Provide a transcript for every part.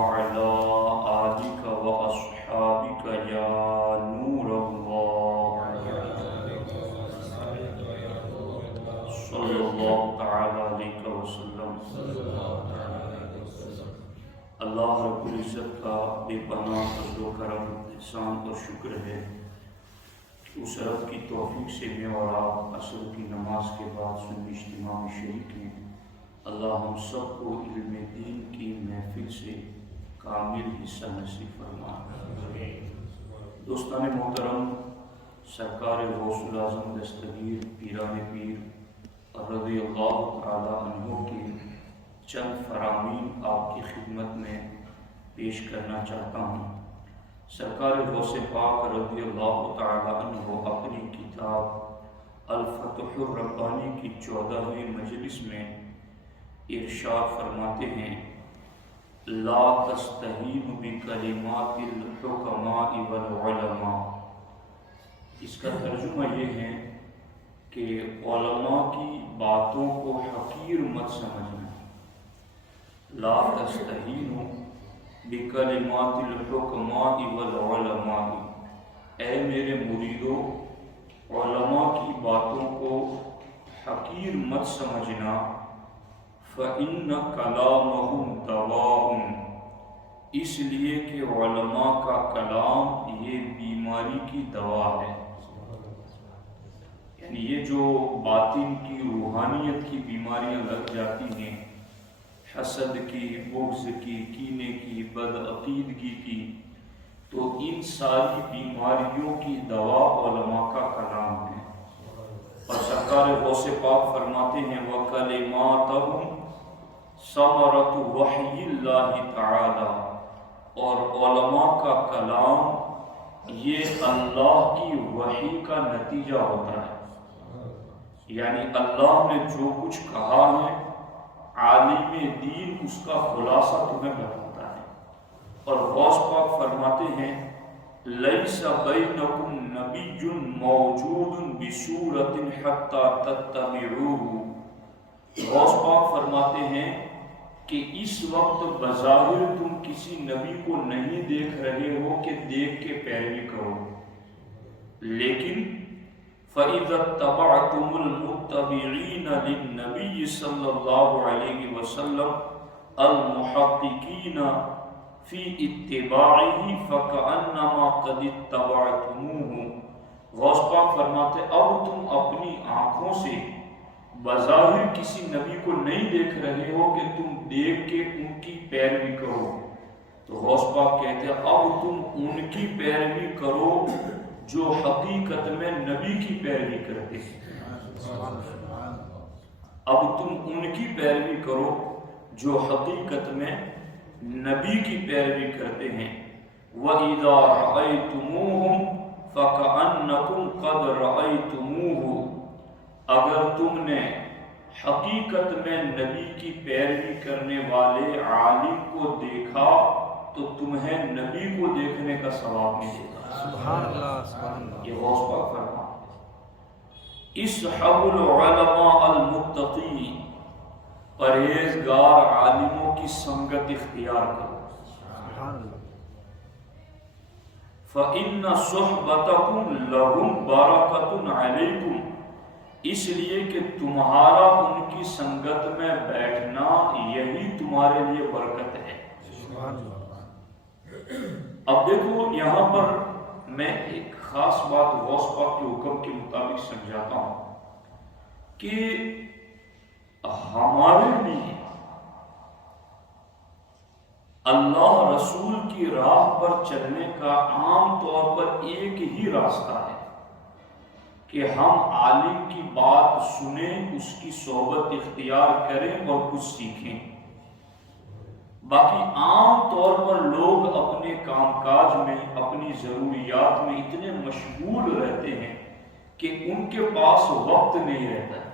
وعلى آلك وأصحابك يا نور الله صلی اللہ تعالی علیہ وسلم۔ اللہ رب العزت کا بے پناہ فضل و کرم، احسان اور شکر ہے کہ اس رب کی توفیق سے میں اور آپ عصر کی نماز کے بعد سنی اجتماع میں شریک ہیں۔ اللہ ہم سب کو علم دین کی محفل سے کامل حصہ نصیب فرمائے۔ دوستان محترم، سرکار غوث الاعظم دستگیر پیران پیر رضی اللہ تعالی عنہ کی چند فرامین آپ کی خدمت میں پیش کرنا چاہتا ہوں۔ سرکار غوث پاک رضی اللہ تعالی عنہ اپنی کتاب الفتح الربانی کی 14ویں مجلس میں ارشاد فرماتے ہیں: لا تستہین بکلمات الحکماء والعلماء۔ اس کا ترجمہ یہ ہے کہ علماء کی باتوں کو حقیر مت سمجھنا۔ لا تستہین بکلمات الحکماء والعلماء، اے میرے مریدو، علماء کی باتوں کو حقیر مت سمجھنا۔ فَإِنَّ كَلَامَهُمْ دَوَاءٌ، اس لیے کہ علماء کا کلام یہ بیماری کی دوا ہے۔ یعنی یہ جو باطن کی روحانیت کی بیماریاں لگ جاتی ہیں، حسد کی، بغض کی، کینے کی، بدعقیدگی کی، تو ان ساری بیماریوں کی دوا علماء کا کلام ہے۔ اور سرکار غوث پاک فرماتے ہیں وَكَلِمَاتَهُمْ ثمرۃ وحی اللہ تعالی، اور علماء کا کلام یہ اللہ کی وحی کا نتیجہ ہوتا ہے۔ یعنی اللہ نے جو کچھ کہا ہے، عالم دین اس کا خلاصہ تمہیں بتاتا ہے۔ اور غوث پاک فرماتے ہیں لیس بینکم نبی موجود بصورت حتی تتبعوہ۔ غوث پاک فرماتے ہیں کہ اس وقت بظاہر تم کسی نبی کو نہیں دیکھ رہے ہو کہ دیکھ کے پیروی کرو، لیکن فَإِذَا اتَّبَعْتُمُ الْمُتَّبِعِينَ لِلنَّبِيِّ صلی اللہ علیہ وسلم الْمُحَقِّقِينَ فِي اتِّبَاعِهِ فَكَأَنَّمَا قَدِ اتَّبَعْتُمُوهُ۔ غوث پاک فرماتے اب تم اپنی آنکھوں سے بظاہر کسی نبی کو نہیں دیکھ رہے ہو کہ تم دیکھ کے ان کی پیروی کرو، تو غوث پاک کہتے ہیں اب تم ان کی پیروی کرو جو حقیقت میں نبی کی پیروی کرتے ہیں۔ اب تم ان کی پیروی کرو جو حقیقت میں نبی کی پیروی کرتے ہیں۔ وَإِذَا رَأَيْتُمُوهُمْ فَكَأَنَّكُمْ قَدْ رَأَيْتُمُوهُ، اگر تم نے حقیقت میں نبی کی پیروی کرنے والے عالم کو دیکھا تو تمہیں نبی کو دیکھنے کا ثواب ملے گا۔ سبحان اللہ، سبحان اللہ۔ یہ غوث پاک فرماتے اصحبوا العلماء المتقین، پرہیزگار عالموں کی سنگت اختیار کرو۔ سبحان اللہ۔ فَإِنَّ صُحْبَتَكُمْ لَهُمْ بَرَكَةٌ عَلَيْكُمْ، اس لیے کہ تمہارا ان کی سنگت میں بیٹھنا یہی تمہارے لیے برکت ہے۔ اب دیکھو یہاں پر میں ایک خاص بات غوث پاک کے حکم کے مطابق سمجھاتا ہوں کہ ہمارے لیے اللہ رسول کی راہ پر چلنے کا عام طور پر ایک ہی راستہ ہے کہ ہم عالم کی بات سنیں، اس کی صحبت اختیار کریں اور کچھ سیکھیں۔ باقی عام طور پر لوگ اپنے کام کاج میں، اپنی ضروریات میں اتنے مشغول رہتے ہیں کہ ان کے پاس وقت نہیں رہتا ہے،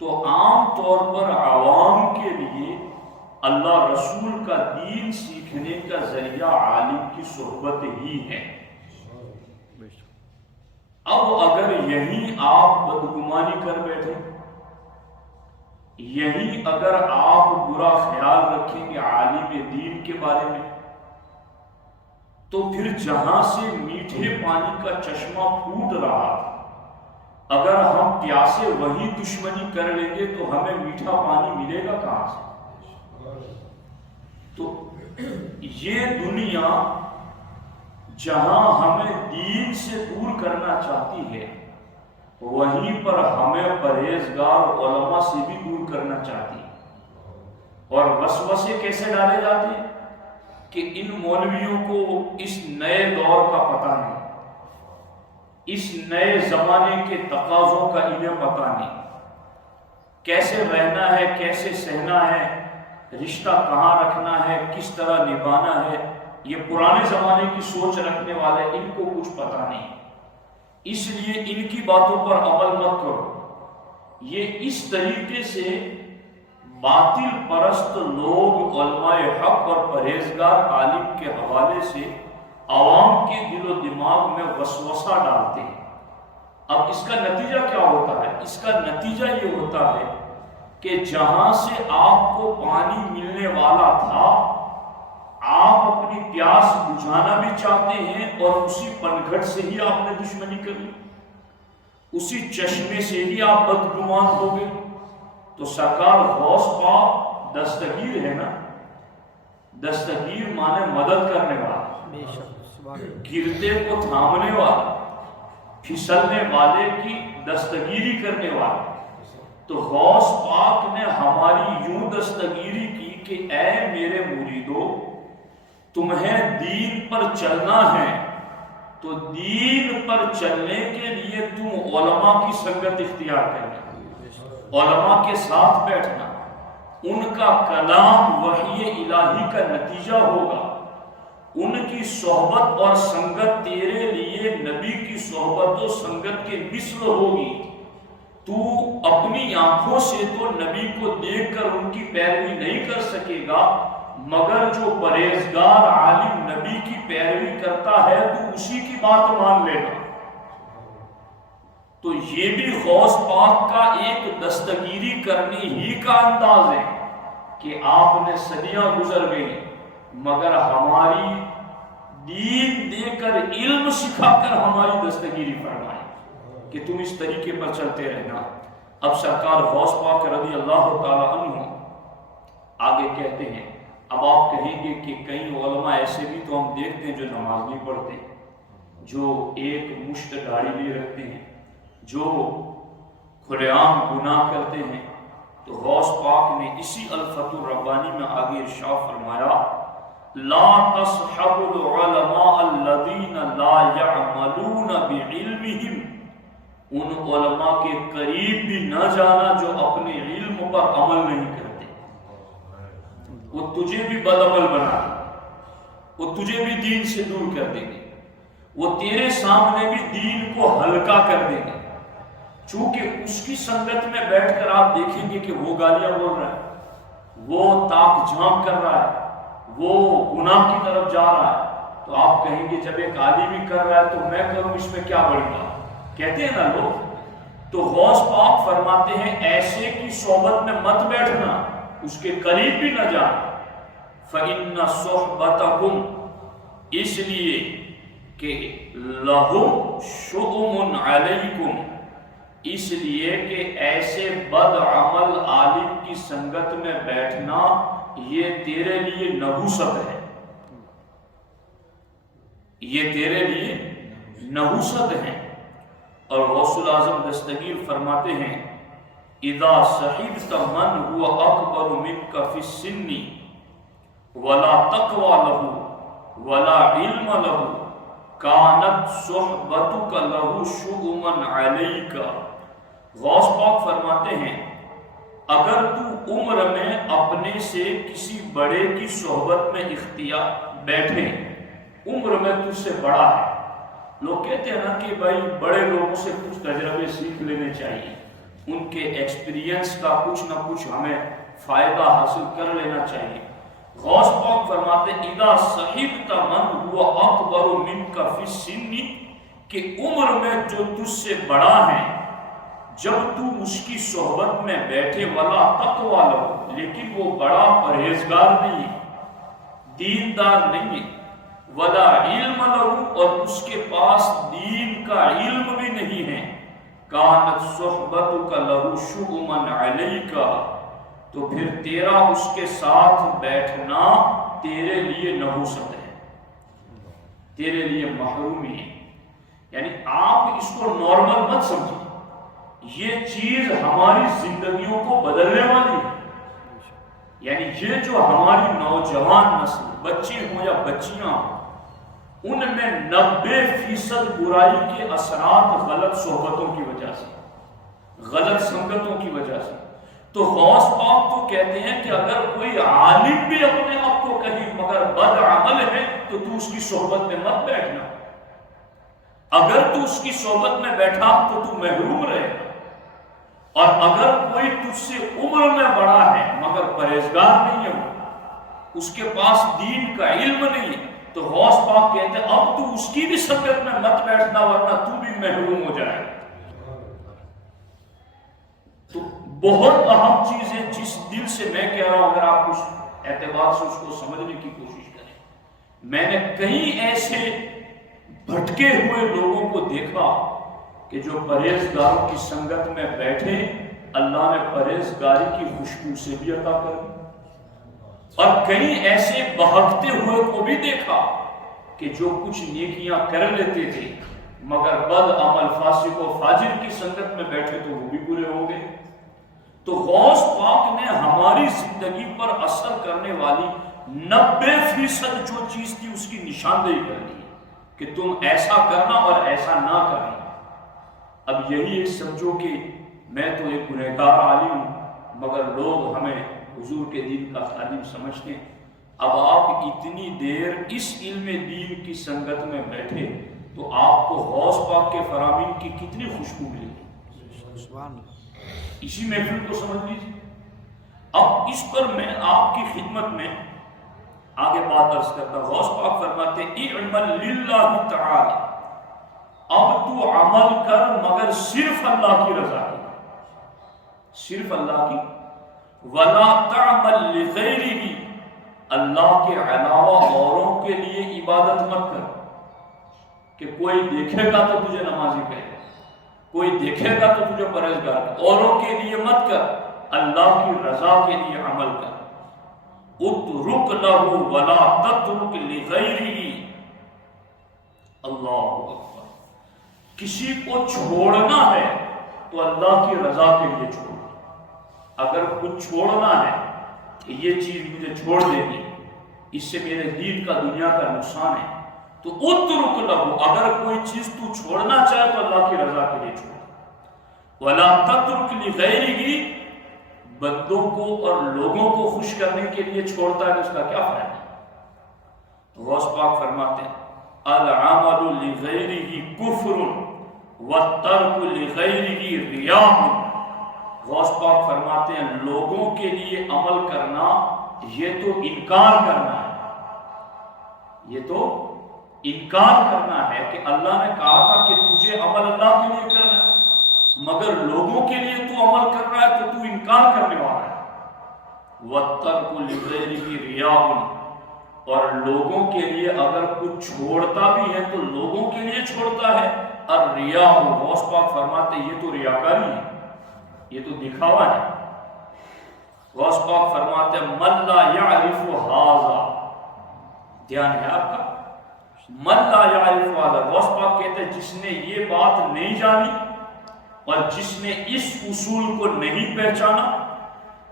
تو عام طور پر عوام کے لیے اللہ رسول کا دین سیکھنے کا ذریعہ عالم کی صحبت ہی ہے۔ اب اگر یہیں آپ بدگمانی کر بیٹھے یہی اگر آپ برا خیال رکھیں گے عالم دین کے بارے میں تو پھر جہاں سے میٹھے پانی کا چشمہ پھوٹ رہا تھا، اگر ہم پیاسے وہی دشمنی کر لیں گے تو ہمیں میٹھا پانی ملے گا کہاں سے؟ تو یہ دنیا جہاں ہمیں دین سے دور کرنا چاہتی ہے، وہیں پر ہمیں پرہیزگار علماء سے بھی دور کرنا چاہتی ہے۔ اور وسوسے کیسے ڈالے جاتے ہیں کہ ان مولویوں کو اس نئے دور کا پتہ نہیں، اس نئے زمانے کے تقاضوں کا انہیں پتہ نہیں، کیسے رہنا ہے، کیسے سہنا ہے، رشتہ کہاں رکھنا ہے، کس طرح نبھانا ہے۔ یہ پرانے زمانے کی سوچ رکھنے والے، ان کو کچھ پتہ نہیں، اس لیے ان کی باتوں پر عمل مت کرو۔ یہ اس طریقے سے باطل پرست لوگ علماء حق اور پرہیزگار عالم کے حوالے سے عوام کے دل و دماغ میں وسوسہ ڈالتے ہیں۔ اب اس کا نتیجہ کیا ہوتا ہے؟ اس کا نتیجہ یہ ہوتا ہے کہ جہاں سے آپ کو پانی ملنے والا تھا، آپ اپنی پیاس بجھانا بھی چاہتے ہیں اور اسی پنگھٹ سے ہی آپ نے دشمنی کر لی، اسی چشمے سے ہی آپ بدگمان ہو گئے۔ تو سرکار غوث پاک دستگیر ہے نا، دستگیر مانے مدد کرنے والا، گرتے کو تھامنے والا، پھسلنے والے کی دستگیری کرنے والا۔ تو غوث پاک نے ہماری یوں دستگیری کی کہ اے میرے مریدو، تمہیں دین پر چلنا ہے تو دین پر چلنے کے لیے تم علماء کی سنگت اختیار کرنا، علماء کے ساتھ بیٹھنا، ان کا کلام وحی الہی کا نتیجہ ہوگا، ان کی صحبت اور سنگت تیرے لیے نبی کی صحبت و سنگت کے مثل ہوگی۔ تو اپنی آنکھوں سے تو نبی کو دیکھ کر ان کی پیروی نہیں کر سکے گا، مگر جو پرہیزگار عالم نبی کی پیروی کرتا ہے تو اسی کی بات مان لے گا۔ تو یہ بھی غوث پاک کا ایک دستگیری کرنے ہی کا انداز ہے کہ آپ نے صدیاں گزر گئی مگر ہماری دین دے کر، علم سکھا کر ہماری دستگیری فرمائی کہ تم اس طریقے پر چلتے رہنا۔ اب سرکار غوث پاک رضی اللہ تعالی عنہ آگے کہتے ہیں، اب آپ کہیں گے کہ کئی علماء ایسے بھی تو ہم دیکھتے ہیں جو نماز نہیں پڑھتے، جو ایک مشت داڑھی بھی رکھتے ہیں، جو کھلے عام گناہ کرتے ہیں۔ تو غوث پاک نے اسی الفتح الربانی میں آگے ارشاد فرمایا، لا تصحب العلماء الذین لا يعملون بعلمهم، ان علماء کے قریب بھی نہ جانا جو اپنے علم پر عمل نہیں کرتے۔ وہ تجھے بھی بدعمل بنا دیں، وہ تجھے بھی دین سے دور کر دیں گے، وہ تیرے سامنے بھی دین کو ہلکا کر دیں گے، چونکہ اس کی سنگت میں بیٹھ کر آپ دیکھیں گے کہ وہ گالیاں بول رہا ہے، وہ تاک جھانک کر رہا ہے، وہ گناہ کی طرف جا رہا ہے، تو آپ کہیں گے جب ایک عالم ہی کر رہا ہے تو میں کروں اس میں کیا بڑی بات، کہتے ہیں نا لوگ۔ تو غوث پاک فرماتے ہیں ایسے کی صحبت میں مت بیٹھنا، اس کے قریب بھی نہ جانا۔ فَإِنَّ صُحْبَتَكُمْ، اس لیے کہ لَهُمْ شُؤُمٌ عَلَيْكُمْ، اس لیے کہ ایسے بد عمل عالم کی سنگت میں بیٹھنا یہ تیرے لیے نحوست ہے، یہ تیرے لیے نحوست ہے۔ اور غوث الاعظم دستگیر فرماتے ہیں، اذا صحبت من هو اکبر منك في السن ولا تقوى له ولا علم له كانت صحبتك له شؤما عليك۔ غوث پاک فرماتے ہیں اگر تو عمر میں اپنے سے کسی بڑے کی صحبت میں اختیار بیٹھے، عمر میں تجھ سے بڑا ہے، لوگ کہتے ہیں نا کہ بھائی بڑے لوگوں سے کچھ تجربے سیکھ لینے چاہیے، ان کے ایکسپیرینس کا کچھ نہ کچھ ہمیں فائدہ حاصل کر لینا چاہیے۔ غوث پاک فرماتے اذا صحبت من هو اکبر منك في السن، کہ عمر میں جو تجھ سے بڑا ہے، جب تم اس کی صحبت میں بیٹھے ولا تقوی لہو، لیکن وہ بڑا پرہیزگار نہیں ہے، دیندار نہیں ہے، ولا علم لہو، اور اس کے پاس دین کا علم بھی نہیں ہے، کانت صحبتک لہو شؤما علیک، تو پھر تیرا اس کے ساتھ بیٹھنا تیرے لیے نحوست ہے، تیرے لیے محرومی ہے۔ یعنی آپ اس کو نارمل مت سمجھیں، یہ چیز ہماری زندگیوں کو بدلنے والی ہے۔ یعنی یہ جو ہماری نوجوان نسل، بچے ہوں یا بچیاں ہوں، ان میں 90% برائی کے اثرات غلط صحبتوں کی وجہ سے، غلط سنگتوں کی وجہ سے۔ تو غوث پاک تو کہتے ہیں کہ اگر کوئی عالم بھی اپنے آپ کو کہیں مگر بد عمل ہے تو اس کی صحبت میں مت بیٹھنا، اگر تو اس کی صحبت میں بیٹھا تو محروم رہے گا، اور اگر کوئی تجھ سے عمر میں بڑا ہے مگر پرہیزگار نہیں ہے، اس کے پاس دین کا علم نہیں ہے، تو غوث پاک کہتے ہیں اب تو اس کی بھی سنگت میں مت بیٹھنا ورنہ تو بھی محروم ہو جائے گا۔ تو بہت اہم چیز ہے، جس دل سے میں کہہ رہا ہوں، اگر آپ اس اعتبار سے اس کو سمجھنے کی کوشش کریں۔ میں نے کئی ایسے بھٹکے ہوئے لوگوں کو دیکھا کہ جو پرہیزگاروں کی سنگت میں بیٹھے، اللہ نے پرہیزگاری کی خوشبو سے بھی عطا کر دی، اور کئی ایسے بہکتے ہوئے کو بھی دیکھا کہ جو کچھ نیکیاں کر لیتے تھے مگر بد عمل فاسق و فاجر کی سنگت میں بیٹھے تو وہ بھی برے ہو گئے۔ تو غوث پاک نے ہماری زندگی پر اثر کرنے والی 90% جو چیز تھی اس کی نشاندہی کر دی کہ تم ایسا کرنا اور ایسا نہ کرنا۔ اب یہی ایک سمجھو کہ میں تو ایک گنہگار عالم ہوں مگر لوگ ہمیں حضور کے دین کا خادم سمجھتے ہیں۔ اب آپ اتنی دیر اس علم دین کی سنگت میں بیٹھے تو آپ کو غوث پاک کے فرامین کی کتنی خوشبو ملے گی، اسی محفل کو سمجھ لیجیے۔ اب اس پر میں آپ کی خدمت میں آگے بات عرض کرتا ہوں۔ غوث پاک فرماتے اعمل للہ تعالی، اب تو عمل کر مگر صرف اللہ کی رضا کی، صرف اللہ کی، ولا تعمل لغیرہ، اللہ کے علاوہ اوروں کے لیے عبادت مت کر کہ کوئی دیکھے گا تو تجھے نمازی کہے گا، کوئی دیکھے گا تو تجھے پرہیزگار، اوروں کے لیے مت کر، اللہ کی رضا کے لیے عمل کر۔ اترک لہ ولا تترک لغیرہ، اللہ اکبر، کسی کو چھوڑنا ہے تو اللہ کی رضا کے لیے چھوڑ۔ اگر کچھ چھوڑنا ہے کہ یہ چیز مجھے چھوڑ دینی، اس سے میرے دین کا دنیا کا نقصان ہے، تو اترک لہ، اگر کوئی چیز تو چھوڑنا چاہے تو اللہ کی رضا کے لیے چھوڑ۔ ولا تترک لغیرہ، بندوں کو اور لوگوں کو خوش کرنے کے لیے چھوڑتا ہے تو اس کا کیا فائدہ؟ غوث پاک فرماتے ہیں العمل لغیرہ کفر والترک لغیرہ ریاء۔ غوث پاک فرماتے ہیں لوگوں کے لیے عمل کرنا یہ تو انکار کرنا ہے، یہ تو انکار کرنا ہے کہ اللہ نے کہا تھا کہ تجھے عمل اللہ کے لیے کرنا ہے، مگر لوگوں کے لیے تو عمل کر رہا ہے تو انکار کرنے والا ہے۔ وَالتَّرْكُ لِغَيْرِهِ رِيَاءٌ، اور لوگوں کے لیے اگر کچھ چھوڑتا بھی ہے تو لوگوں کے لیے چھوڑتا ہے۔ الرِّيَاءُ، غوث پاک فرماتے یہ تو ریاکاری ہے، یہ تو دکھاوا ہے۔ غوث پاک فرماتے مَن لَا يَعْرِفُ هَذَا، دھیان ہے آپ کا، مَن لَا يَعْرِفُ هَذَا، غوث پاک کہتے ہیں جس نے یہ بات نہیں جانی اور جس نے اس اصول کو نہیں پہچانا،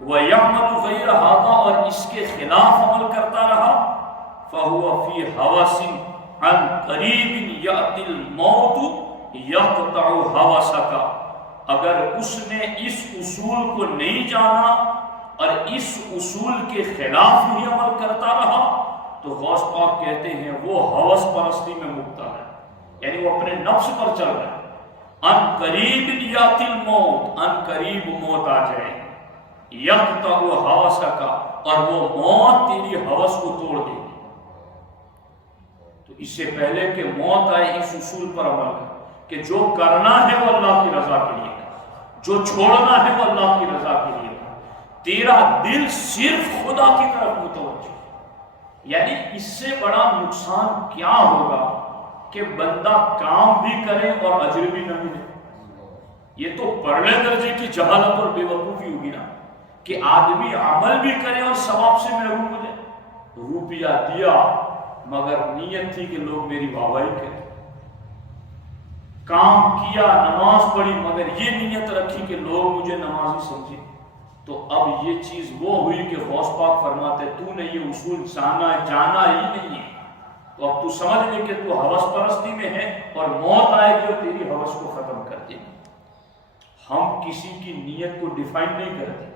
وَيَعْمَلُ غَيْرَ هَذَا، اور اس کے خلاف عمل کرتا رہا، فَهُوَ فِي هَوَسٍ عَنْ قَرِيبٍ يَأْتِي الْمَوْتُ يَقْطَعُ هَوَسَكَ، اگر اس نے اس اصول کو نہیں جانا اور اس اصول کے خلاف ہی عمل کرتا رہا تو غوث پاک کہتے ہیں وہ ہوس پرستی میں مبتلا ہے، یعنی وہ اپنے نفس پر چل رہا ہے۔ ان قریب یاتی الموت، ان قریب موت آ جائے، یقطع ہوسک، اور وہ موت تیری ہوس کو توڑ دے گی۔ تو اس سے پہلے کہ موت آئے اس اصول پر عمل کر کہ جو کرنا ہے وہ اللہ کی رضا کے لیے، جو چھوڑنا ہے وہ اللہ کی رضا کے لیے، تیرا دل صرف خدا کی طرف متوجہ۔ یعنی اس سے بڑا نقصان کیا ہوگا کہ بندہ کام بھی کرے اور اجر بھی نہ ملے۔ یہ تو پرلے درجے کی جہالت اور بے وقوفی ہوگی نا، کہ آدمی عمل بھی کرے اور ثواب سے محروم ہو جائے۔ روپیہ دیا مگر نیت تھی کہ لوگ میری واہواہی کریں، کام کیا، نماز پڑھی مگر یہ نیت رکھی کہ لوگ مجھے نمازی سمجھے، تو اب یہ چیز وہ ہوئی کہ غوث پاک فرماتے تو نے یہ اصول جانا ہی نہیں ہے، تو اب تو سمجھ لے کہ تو ہوس پرستی میں ہے اور موت آئے گی اور تیری ہوس کو ختم کر دے گی۔ ہم کسی کی نیت کو ڈیفائن نہیں کرتے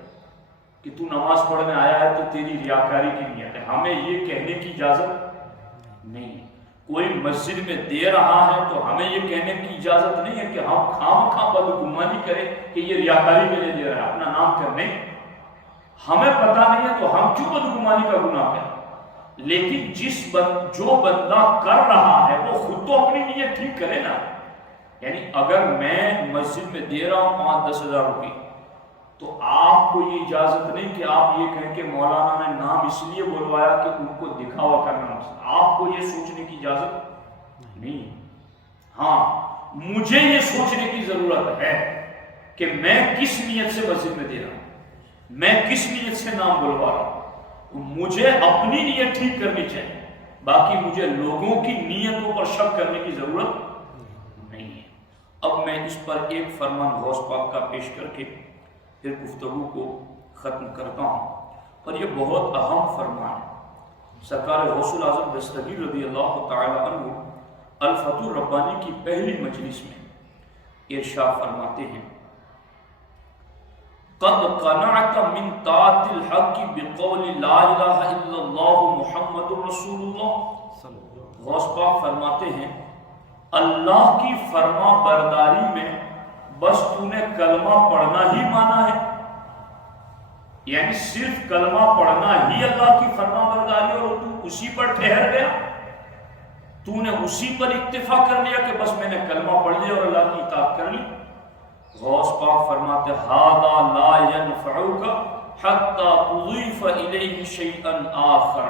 کہ تو نماز پڑھنے آیا ہے تو تیری ریاکاری کی نیت ہے، ہمیں یہ کہنے کی اجازت نہیں ہے۔ کوئی مسجد میں دے رہا ہے تو ہمیں یہ کہنے کی اجازت نہیں ہے کہ ہم خام خواہ بدگمانی کریں کہ یہ ریاکاری کے لیے دے رہا ہے، اپنا نام کرنے۔ ہمیں پتہ نہیں ہے تو ہم کیوں بدگمانی کا گناہ کریں؟ لیکن جو بندہ کر رہا ہے وہ خود تو اپنی نیت ٹھیک کرے نا۔ یعنی اگر میں مسجد میں دے رہا ہوں 5-10 ہزار روپے تو آپ کو یہ اجازت نہیں کہ آپ یہ کہیں کہ مولانا نے نام اس لیے بلوایا کہ ان کو دکھاوا کرنا، آپ کو یہ سوچنے کی اجازت نہیں۔ ہاں مجھے یہ سوچنے کی ضرورت ہے کہ میں کس نیت سے مسجد میں دے رہا ہوں، میں کس نیت سے نام بلوا رہا ہوں، مجھے اپنی نیت ٹھیک کرنی چاہیے، باقی مجھے لوگوں کی نیتوں پر شک کرنے کی ضرورت نہیں ہے۔ اب میں اس پر ایک فرمان غوث پاک کا پیش کر کے پھر گفتگو کو ختم کرتا ہوں، اور یہ بہت اہم فرمان ہے۔ سرکار غوث الاعظم دستگیر رضی اللہ تعالی عنہ الفتح الربانی کی پہلی مجلس میں ارشاد فرماتے ہیں، قد قنعت من طاعت الحق بقول لا الہ الا اللہ محمد رسول اللہ۔ غوث پاک فرماتے ہیں اللہ کی فرما برداری میں بس تو نے کلمہ پڑھنا ہی مانا ہے، یعنی صرف کلمہ پڑھنا ہی اللہ کی فرما برداری اور تو اسی پر ٹھہر گیا، تو نے اسی پر اکتفا کر لیا کہ بس میں نے کلمہ پڑھ لیا اور اللہ کی اطاعت کر لی۔ غوث پاک فرماتے ھذا لا ينفعک حتی تضیف الیہ شیئا آخر۔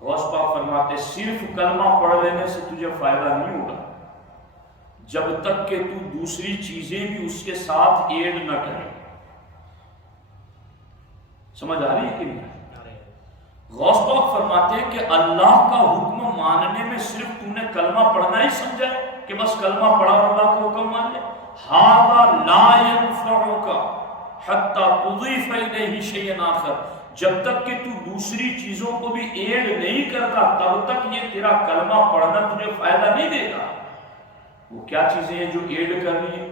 غوث پاک فرماتے صرف کلمہ پڑھ لینے سے تجھے فائدہ نہیں ہوگا جب تک کہ تو دوسری چیزیں بھی اس کے ساتھ ایڈ نہ کرے۔ سمجھ آ رہی ہے کہ نہیں؟ غوث پاک فرماتے ہیں کہ اللہ کا حکم ماننے میں صرف تو نے کلمہ پڑھنا ہی سمجھا ہے کہ بس کلمہ پڑھا اور اللہ کا حکم مان لے۔ ھذا لا ينفعک حتی تضیف الیہ شیئا آخر، جب تک کہ تو دوسری چیزوں کو بھی ایڈ نہیں کرتا تب تک یہ تیرا کلمہ پڑھنا تجھے فائدہ نہیں دے گا۔ وہ کیا چیزیں ہیں جو ایڈ کرنی ہے؟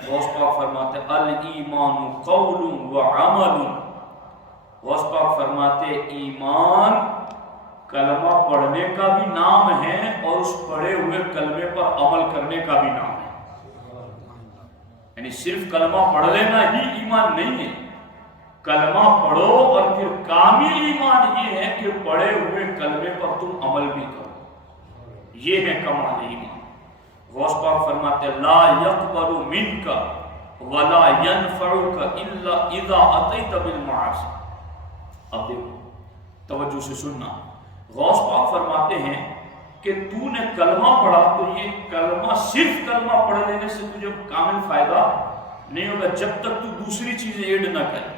غوث پاک فرماتے الایمان قول و عمل۔ غوث پاک فرماتے ایمان کلمہ پڑھنے کا بھی نام ہے اور اس پڑھے ہوئے کلمے پر عمل کرنے کا بھی نام ہے۔ یعنی صرف کلمہ پڑھ لینا ہی ایمان نہیں ہے، کلمہ پڑھو اور پھر کامل ایمان یہ ہے کہ پڑھے ہوئے کلمے پر تم عمل بھی کرو، یہ ہے کمال ایمان۔ غوث پاک فرماتے لا يقبل منک ولا ينفعک الا اذا اتیت بالمعاصی۔ اب دیکھو توجہ سے سننا، غوث پاک فرماتے ہیں کہ تو نے کلمہ پڑھا تو یہ کلمہ صرف کلمہ پڑھ لینے سے تجھے کامل فائدہ نہیں ہوگا جب تک تو دوسری چیزیں ایڈ نہ کرے۔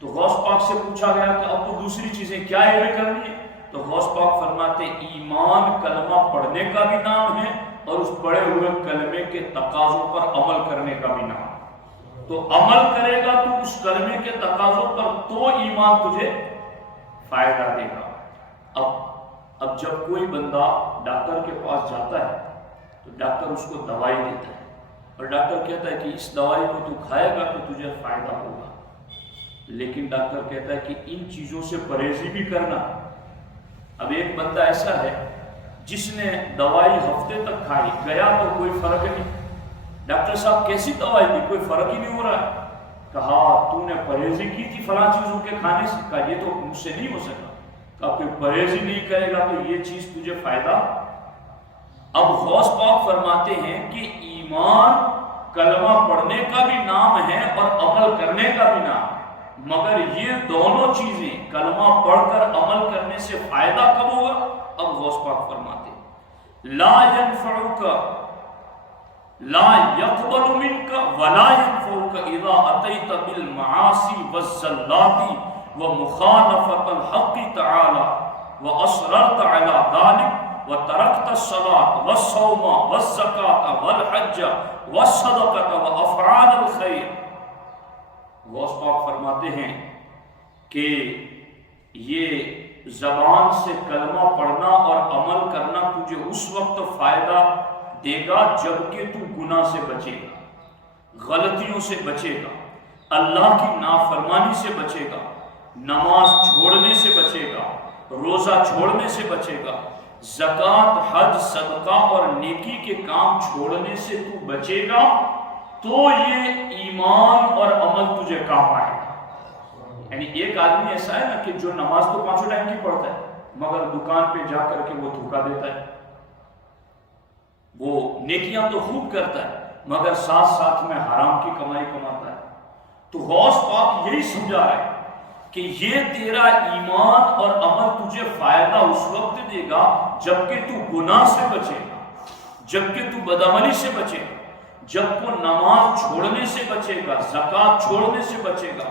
تو غوث پاک سے پوچھا گیا کہ اب تو دوسری چیزیں کیا ایڈ کرنی ہے؟ تو غوث پاک فرماتے ایمان کلمہ پڑھنے کا بھی نام ہے اور اس پڑھے ہوئے کلمے کے تقاضوں پر عمل کرنے کا بھی نام ہے۔ تو عمل کرے گا تو اس کلمے کے تقاضوں پر تو ایمان تجھے فائدہ دے گا۔ اب جب کوئی بندہ ڈاکٹر کے پاس جاتا ہے تو ڈاکٹر اس کو دوائی دیتا ہے اور ڈاکٹر کہتا ہے کہ اس دوائی کو تو کھائے گا تو تجھے فائدہ ہوگا، لیکن ڈاکٹر کہتا ہے کہ ان چیزوں سے پرہیزی بھی کرنا۔ اب ایک بندہ ایسا ہے جس نے دوائی ہفتے تک کھائی، گیا تو کوئی فرق نہیں، ڈاکٹر صاحب کیسی دوائی دی، کوئی فرق ہی نہیں ہو رہا ہے۔ کہا تو نے پرہیزی کی تھی فلاں چیزوں کے کھانے سے، کہا یہ تو مجھ سے نہیں ہو سکا، کہا کوئی پرہیزی نہیں کرے گا تو یہ چیز تجھے فائدہ۔ اب غوث پاک فرماتے ہیں کہ ایمان کلمہ پڑھنے کا بھی نام ہے اور عمل کرنے کا بھی نام ہے، مگر یہ دونوں چیزیں کلمہ پڑھ کر عمل کرنے سے فائدہ کب ہوگا؟ اب غوث پاک فرماتے لا ينفعک لا يقبل منك ولا ينفعك اذا اتيت بالمعاصي والزلات ومخالفة الحق تعالى واصررت على ذلك وتركت الصلاة والصوم والزكاة والحج والصدقة وافعال الخير۔ غوث پاک فرماتے ہیں کہ یہ زبان سے کلمہ پڑھنا اور عمل کرنا تجھے اس وقت فائدہ دے گا جبکہ تو گناہ سے بچے گا، غلطیوں سے بچے گا، اللہ کی نافرمانی سے بچے گا، نماز چھوڑنے سے بچے گا، روزہ چھوڑنے سے بچے گا، زکوٰۃ، حج، صدقہ اور نیکی کے کام چھوڑنے سے تو بچے گا، تو یہ ایمان اور عمل تجھے کام آئے گا۔ یعنی ایک آدمی ایسا ہے نا کہ جو نماز تو 5 ٹائم کی پڑھتا ہے مگر دکان پہ جا کر کے وہ دھوکا دیتا ہے، وہ نیکیاں تو خوب کرتا ہے مگر ساتھ ساتھ میں حرام کی کمائی کماتا ہے۔ تو غوث پاک یہی سمجھا رہا ہے کہ یہ تیرا ایمان اور عمل تجھے فائدہ اس وقت دے گا جبکہ تو گناہ سے بچے گا، جبکہ تو بدعملی سے بچے گا، جب تو نماز چھوڑنے سے بچے گا، زکوٰۃ چھوڑنے سے بچے گا،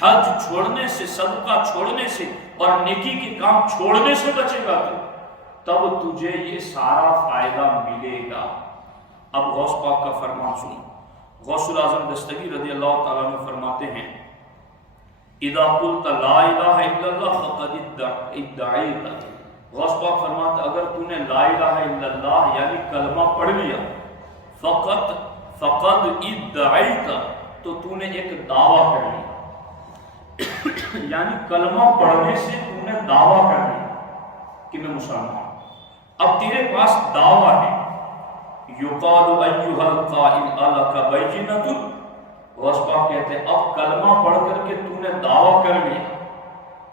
حج چھوڑنے سے، صدقہ چھوڑنے سے اور نیکی کے کام چھوڑنے سے بچے گا، تو تب تجھے یہ سارا فائدہ ملے گا۔ اب غوث پاک کا فرمان سنو۔ غوث الاعظم دستگیر رضی اللہ تعالیٰ عنہ فرماتے ہیں اذا قلت لا الہ الا اللہ فقد ادعیت۔ غوث پاک فرماتے اگر تو نے لا الہ الا اللہ یعنی کلمہ پڑھ لیا، فقد ادعیت تو نے ایک دعویٰ کر لیا، یعنی کلمہ پڑھنے سے تو نے دعویٰ کر لیا کہ میں مسلمان ہوں۔ اب تیرے پاس دعویٰ ہے، یقال ایھا القائل الک بینۃ۔ غوث پاک کہتے ہیں اب کلمہ پڑھ کر کے تو نے دعویٰ کر لیا،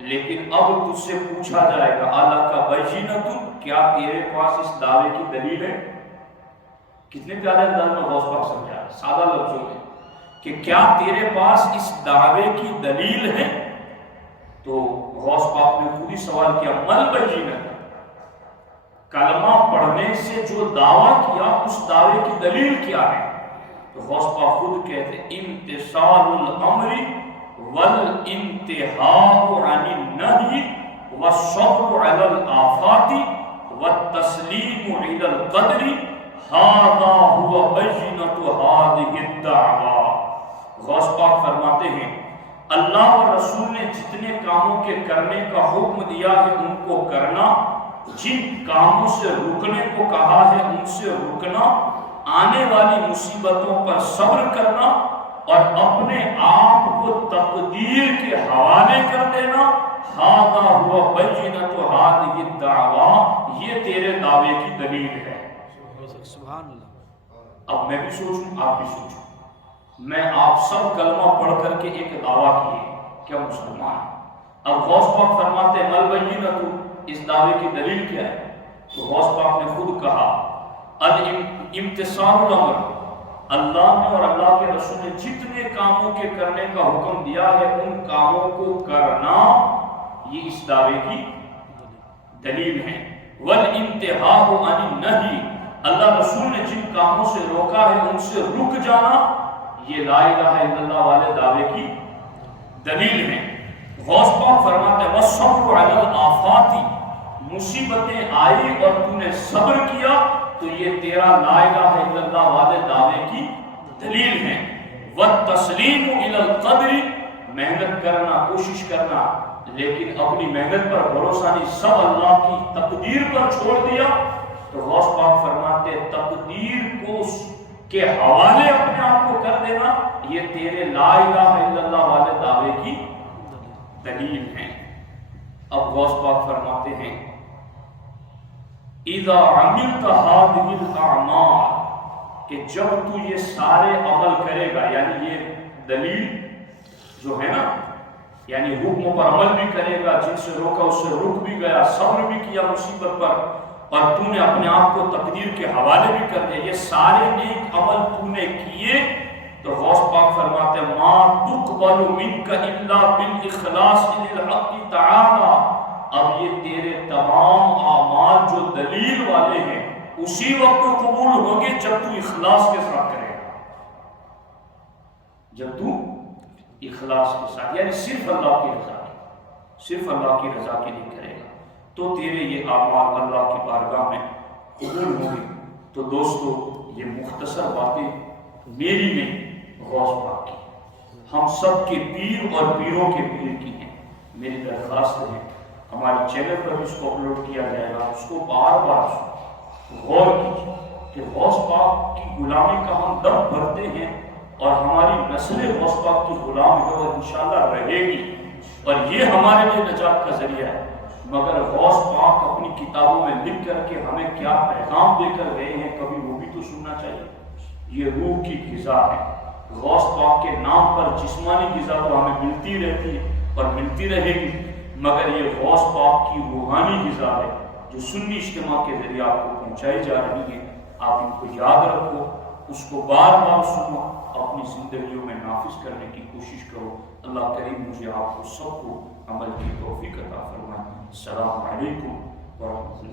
لیکن اب تجھ سے پوچھا جائے گا الک بینۃ، کیا تیرے پاس اس دعوے کی دلیل ہے؟ کتنے پیارے انداز میں غوث پاک سمجھا، سادہ لفظوں میں، کہ کیا تیرے پاس اس دعوے کی دلیل ہے؟ تو غوث پاک نے خود ہی سوال کیا مل بینۃ، کلمہ پڑھنے سے جو دعویٰ کیا اس دعوے کی دلیل کیا ہے؟ تو غوث پاک خود کہتے امتثال الامر والانتہاء عن النہی والصبر علی الآفات والتسلیم علی القدر، ھذا ھو بینۃ ھذہ الدعویٰ۔ غوث پاک فرماتے ہیں اللہ اور رسول نے جتنے کاموں کے کرنے کا حکم دیا ہے ان کو کرنا، جن کاموں سے رکنے کو کہا ہے ان سے رکنا، آنے والی مصیبتوں پر صبر کرنا اور اپنے آپ کو تقدیر کے حوالے کر دینا، ھذا ھو بینۃ ھذہ الدعویٰ، یہ تیرے دعوے کی دلیل ہے۔ سبحان اللہ۔ اب میں بھی سوچوں، آپ بھی سوچوں، میں آپ سب کلمہ پڑھ کر کے ایک دعویٰ کیے کیا مسلمان ہیں؟ اب غوث پاک فرماتے ہیں مل بینۃ، اس دعوے کی دلیل کیا ہے؟ تو غوث پاک نے خود کہا امتثال الامر، اللہ نے اور اللہ کے رسول نے جتنے کاموں کے کرنے کا حکم دیا ہے ان کاموں کو کرنا، یہ اس دعوے کی دلیل ہے۔ والانتہاء عن النہی، اللہ رسول نے جن کاموں سے روکا ہے ان سے رک جانا، یہ لا الہ الا اللہ والے دعوے کی دلیل ہے۔ غوث پاک فرماتے ہیں والصبر علی الآفات، مصیبتیں آئی اور تو نے صبر کیا تو یہ تیرا لا الہ الا اللہ والے دعوے کی دلیل ہے۔ والتسلیم الی القدر، محنت کرنا، کوشش کرنا، لیکن اپنی محنت پر بھروسہ نہیں، سب اللہ کی تقدیر پر چھوڑ دیا، تو غوث پاک فرماتے تقدیر کو کے حوالے اپنے آپ کو کر دینا، یہ تیرے لا الہ الا اللہ والے دعوے کی دلیل ہے۔ اب غوث پاک فرماتے ہیں اذا عملت هذه الاعمال، کہ جب تو یہ سارے عمل کرے گا، یعنی یہ دلیل جو ہے نا، یعنی حکم پر عمل بھی کرے گا، جن سے روکا اس سے رک بھی گیا، صبر بھی کیا مصیبت پر، اور تو نے اپنے آپ کو تقدیر کے حوالے بھی کر دیا، یہ سارے نیک عمل تو نے کیے، تو غوث پاک فرماتے ہیں ما تقبل منک الا بالاخلاص للحق تعالی، اب یہ تیرے تمام اعمال جو دلیل والے ہیں اسی وقت قبول ہوں گے جب تو اخلاص کے ساتھ کرے گا، جب تو اخلاص کے ساتھ، یعنی صرف اللہ کی رضا کے، صرف اللہ کی رضا کے لیے کرے گا، تو تیرے یہ اعمال اللہ کی بارگاہ میں قبول ہوں گے۔ تو دوستو یہ مختصر باتیں میری نہیں غوث پاک کی، ہم سب کے پیر اور پیروں کے پیر کی ہیں۔ میری درخواست ہے ہمارے چینل پر اس کو اپلوڈ کیا جائے گا، اس کو بار بار غور کیجیے کہ غوث پاک کی غلامی کا ہم دم بھرتے ہیں اور ہماری نسل غوث پاک کی غلام ہے اور انشاءاللہ رہے گی، اور یہ ہمارے لیے نجات کا ذریعہ ہے۔ مگر غوث پاک اپنی کتابوں میں لکھ کر کے ہمیں کیا پیغام دے کر گئے ہیں، کبھی وہ بھی تو سننا چاہیے۔ یہ روح کی غذا ہے، غوث پاک کے نام پر جسمانی غذا تو ہمیں ملتی رہتی ہے اور ملتی رہے گی، مگر یہ غوث پاک کی روحانی غذا ہے جو سنی اجتماع کے ذریعے آپ کو پہنچائی جا رہی ہے۔ آپ ان کو یاد رکھو، اس کو بار بار سنو، اپنی زندگیوں میں نافذ کرنے کی کوشش کرو۔ اللہ کریم مجھے آپ کو سب کو عمل کی توفیق عطا فرمائے۔ السلام علیکم ورحمۃ اللہ۔